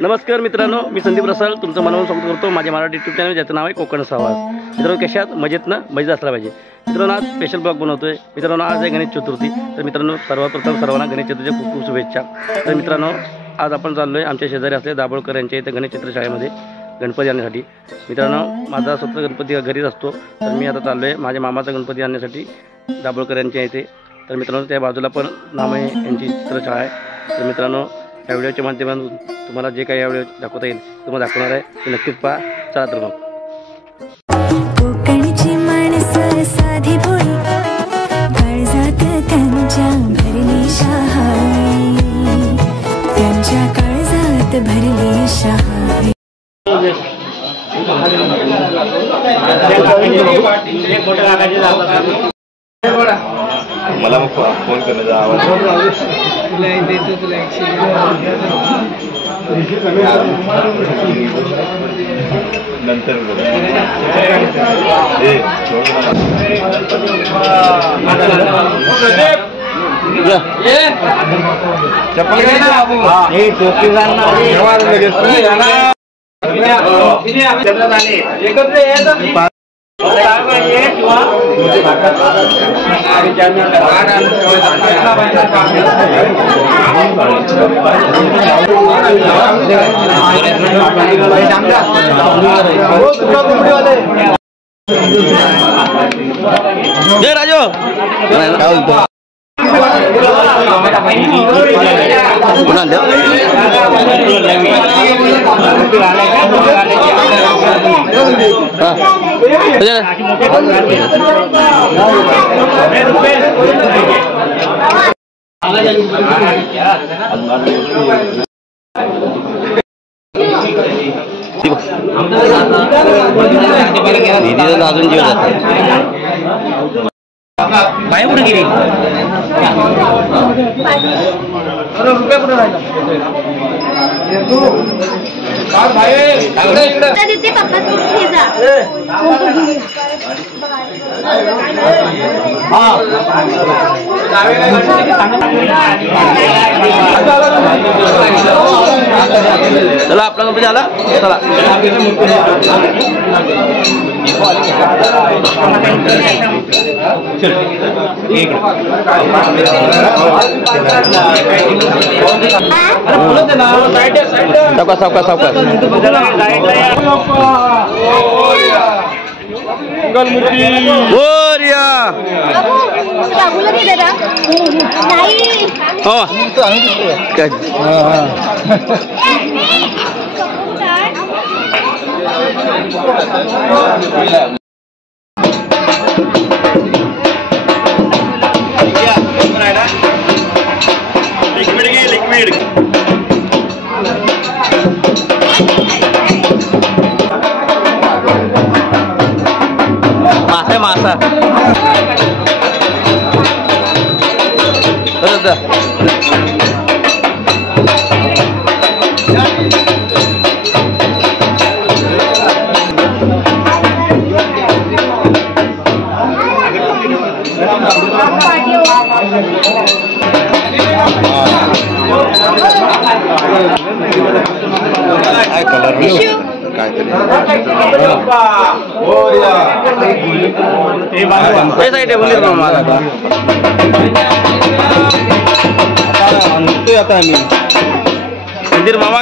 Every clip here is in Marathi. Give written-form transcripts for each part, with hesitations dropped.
नमस्कार मित्रांनो, मी संदीप रसाळ तुमचं मनापासून स्वागत करतो माझ्या मराठी यूट्यूब चॅनल ज्याचं नाव आहे कोकण सहवास। मित्रांनो, कशात मजेत ना मजेत असला पाहिजे। मित्रांनो, आज स्पेशल ब्लॉग बनवतोय। मित्रांनो, आज आहे गणेश चतुर्थी। तर मित्रांनो, सर्वप्रथम सर्वांना गणेश चतुर्थीच्या खूप खूप शुभेच्छा। तर मित्रांनो, आज आपण चाललोय आमच्या शेजारी असले दाभोळकर यांच्या इथे गणेश चित्र शाळेमध्ये गणपती आणण्यासाठी। मित्रांनो, माझा स्वतः गणपती घरीच असतो, तर मी आता चाललोय माझ्या मामाचा गणपती आणण्यासाठी दाभोळकर यांच्या इथे। तर मित्रांनो, त्या बाजूला पण नामे यांची चित्रशाळा आहे। तर मित्रांनो, या व्हिडिओच्या माध्यमातून तुम्हाला जे काही या व्हिडिओ दाखवता येईल तुम्हाला दाखवणार आहे, ते नक्कीच पहा। चला तर मग। कोकणची माणसं साधी भोळी, काळजात त्यांच्या भरली शहाई, त्यांच्या काळजात भरली शहाई। मला मग फोन करण्याचा आवाज नंतर जय राजू अजून जीव जात काय कुठे गेली रुपये कुठे राहिला चला आपला गणपती आला चला सावकाश सावकाश सावकाश लिक्विड मासा मासा काय कलर काय तरी आता आम्ही मंदिर मामा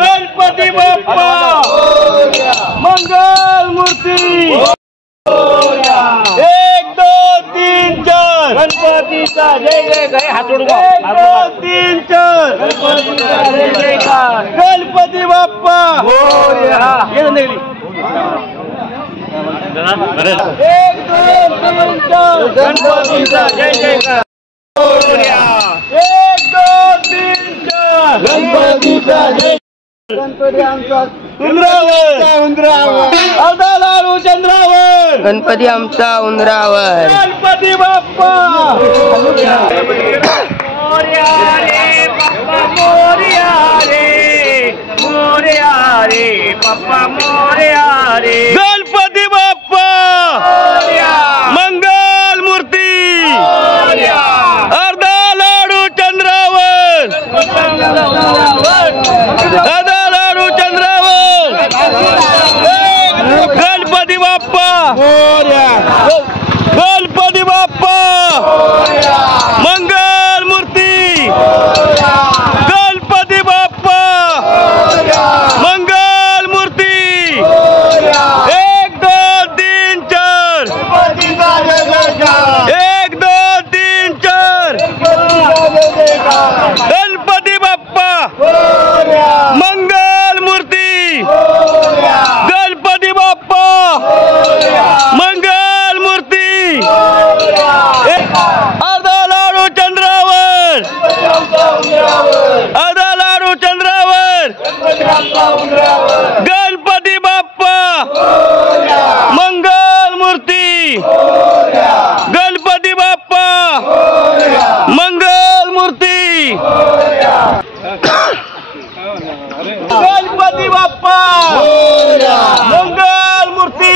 गणपती बाप्पा मंगल मूर्ती 1 2 3 4 गणपतीचा जय जयकार हात 1 2 3 4 गणपतीचा जय जयकार गणपती बाप्पा मोरया 1 2 3 4 गणपतीचा जय जयकार मोरया 1 2 3 4 गणपतीचा जय गणपती आमचा उंदरावर अर्धा लाडू चंद्रावर गणपती आमचा उंदरावर गणपती बाप्पा मोरया रे बाप्पा मोरया रे बाप्पा मोरया रे गणपती बाप्पा मंगल मूर्ती अर्धा लाडू चंद्रावर अर्धा लाडू चंद्रावर गणपती बाप्पा गणपती बाप्पा मंगल मूर्ती गणपती बाप्पा मंगल मूर्ती 1 2 3 4 1 2 3 4 गणपती बाप्पा मंगल मूर्ती गणपती बाप्पा मंगल मूर्ती अर्धा लाडू चंद्रावर अर्धा लाडू चंद्रावर गणपती बाप्पा मंगल मूर्ती गणपती बाप्पा मंगल मूर्ती गणपती बाप्पा मंगल मूर्ती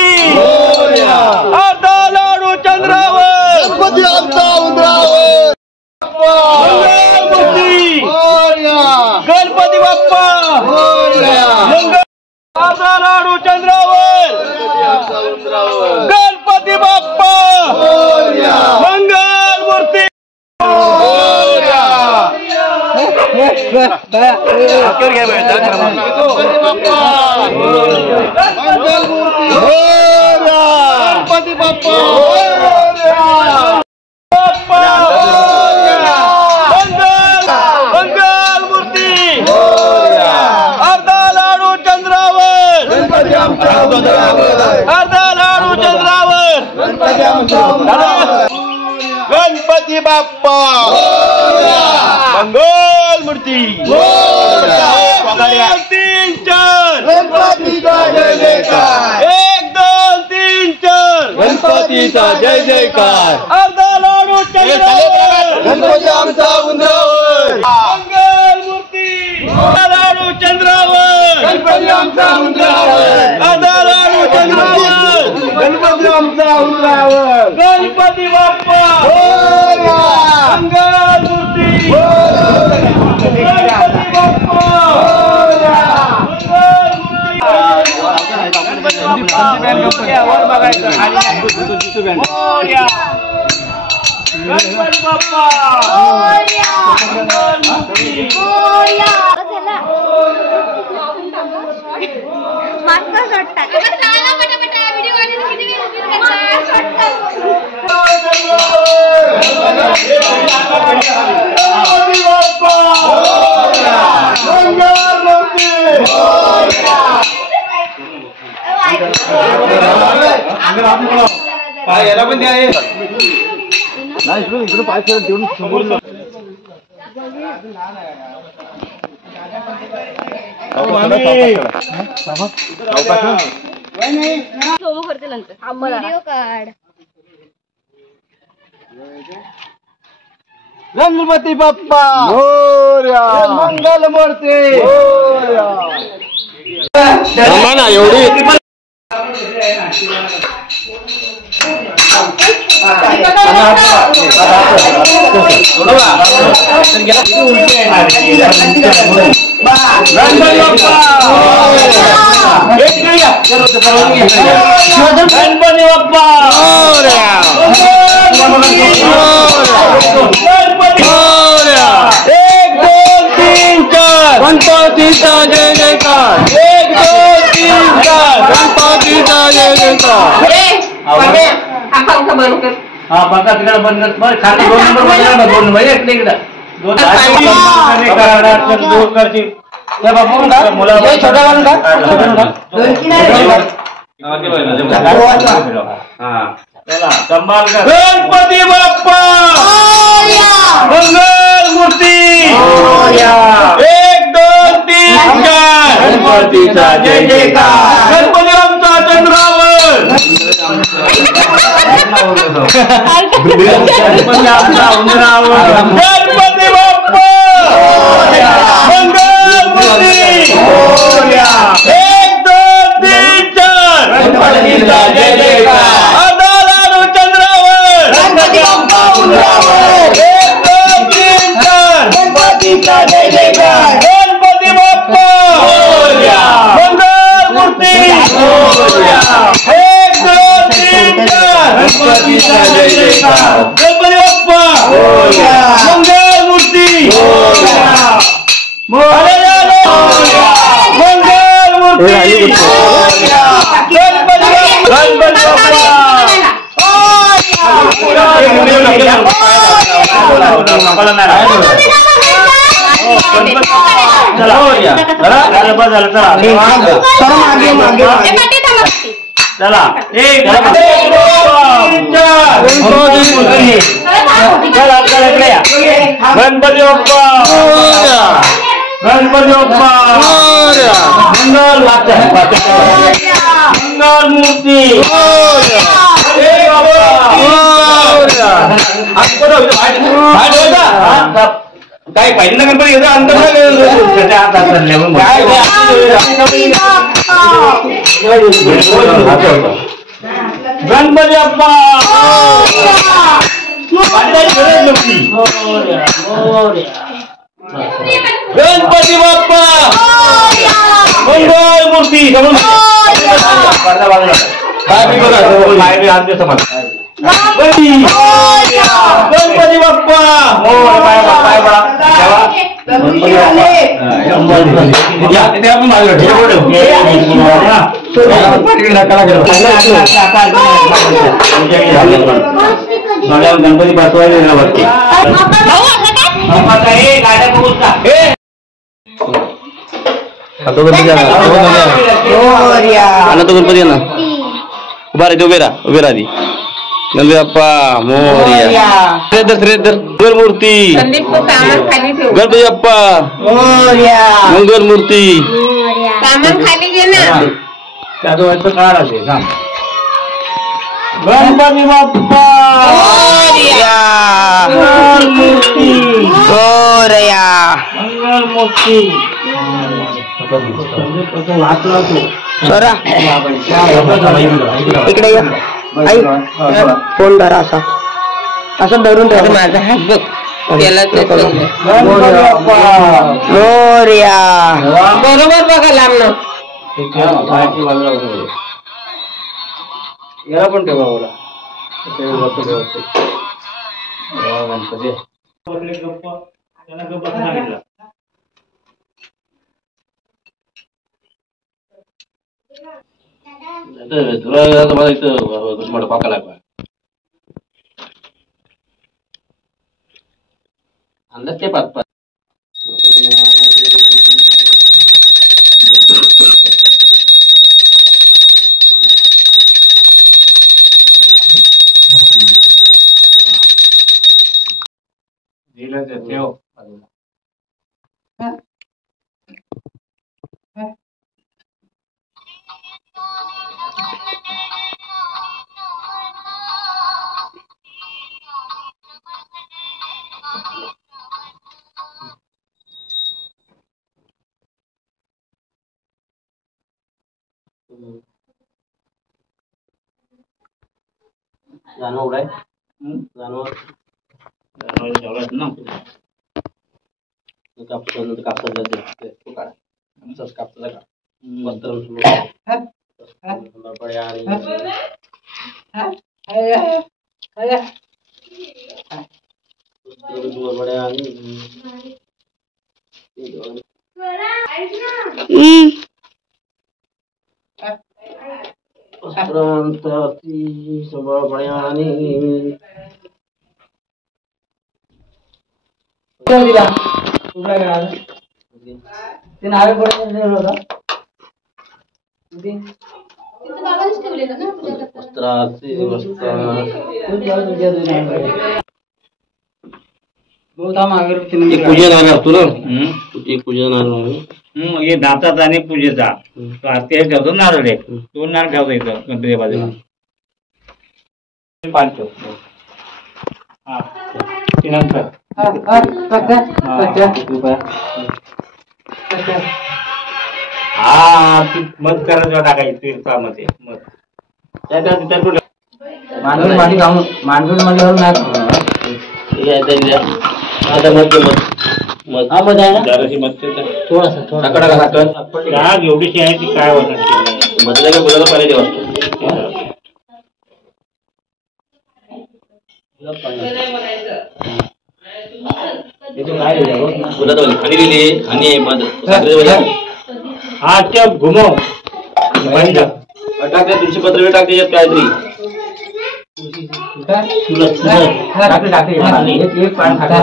अर्धा लाडू चंद्रावर गणपती आमचा उंदरावर मंगल मूर्ती गणपती बाप्पा मंगल अर्धा लाडू चंद्रावर गणपती बाप्पा मंगल मूर्ती गणपती बाप्पा मंगल मूर्ती अर्धा लाडू चंद्रावर अर्धा लाडू चंद्रावर गणपती बाप्पा मंगल मूर्ती 1 2 3 4 गणपतीचा जय जयकार 1 2 3 4 गणपतीचा जय जयकार अर्धा लाडू चंद्रावर गणपती आमचा उंदरावर मंगल मूर्ती अर्धा लाडू चंद्रावर गणपती आमचा उंदरावर अर्धा लाडू चंद्रावर गणपती आमचा उंदरावर गणपती बाप्पा मंगल मूर्ती गणपती बाप्पा गणपती बाप्पा याला पण द्या इकडे पाय देऊन समोर सोमू करते नंतर व्हिडिओ काढ. गणपती बाप्पा मोरया मंगल मूर्ती मोरया ना एवढी गणपती बाप्पा एक दोन तीन चार गणपतीचा जय जयकार एक दोन तीन चार गणपतीचा जय जयकार हा पंखा तिकडे बंद कर बरं खाली 2 नंबर बंद कर 2 नंबर एक इकडे 2 दूर करशील त्या बापू का मुला छोटा का गणपती बाप्पा मंगल मूर्ती 1 2 3 4 गणपतीचा जय जयकार गणपती आमचा चंद्रावर गणपती आमचा उंदरावर गणपती बाप्पा मंगल मूर्ती 1 2 3 4 गणपतीचा जय जयकार जय जयकार गणपती बाप्पा मंगल मूर्ती 1 2 3 4 गणपतीचा जय जयकार गणपती बाप्पा मंगल मूर्ती मंगल मूर्ती गणपती चला गणपती बाप्पा गणपती बाप्पा मंगल मंगल मूर्ती काय पाहिजे ना गणपती गणपती बाप्पा गणपती बाप्पा मंगल मूर्ती गणपती बाप्पा गणपती बसवायला वाटते गणपती ना उभा रे उभे राहा आधी गणपती बाप्पा मोरया मंगल मूर्ती गणपती बाप्पा मंगल मूर्ती सामान खाली घे ना गणपती बाप्पा मंगल मूर्ती मंगल मूर्ती इकडे या आई फोन धरा असा असं धरून ठेवा माझा हात बघ मोरया बरोबर बघा लांब याला पण ठेवा बोला गणपती तुला तुम्हाला इथं पाका लागला अंदाज ते पाच गाणं उडाय गाणं ना कापसाचं कापसाचा तो काढा कापसाचा काढा वस्त्र ते नावे पडत होता बाबानेच ठेवलेलं ना पूजा करताना. पूजन तुला पूजन हे दातात आणि पूजेचा तो आरती ठेवतो नारळ एक 2 नारळ ठेवतो इथं गणपती बाजूला 5 हा ते नंतर हा मत करायचं टाकायचं तीर्थामध्ये मत मांडून मांडी घालून मांडून मांडी घालून जराशी मत थोडासा जाग एवढीशी आहे ती काय होणार मधल्या काय बोलायला पाहिजे वाटतं खाली लिहिले आणि हा त्या घुमव टाकते तुळशी पत्र टाकते यात काहीतरी एक पान खाता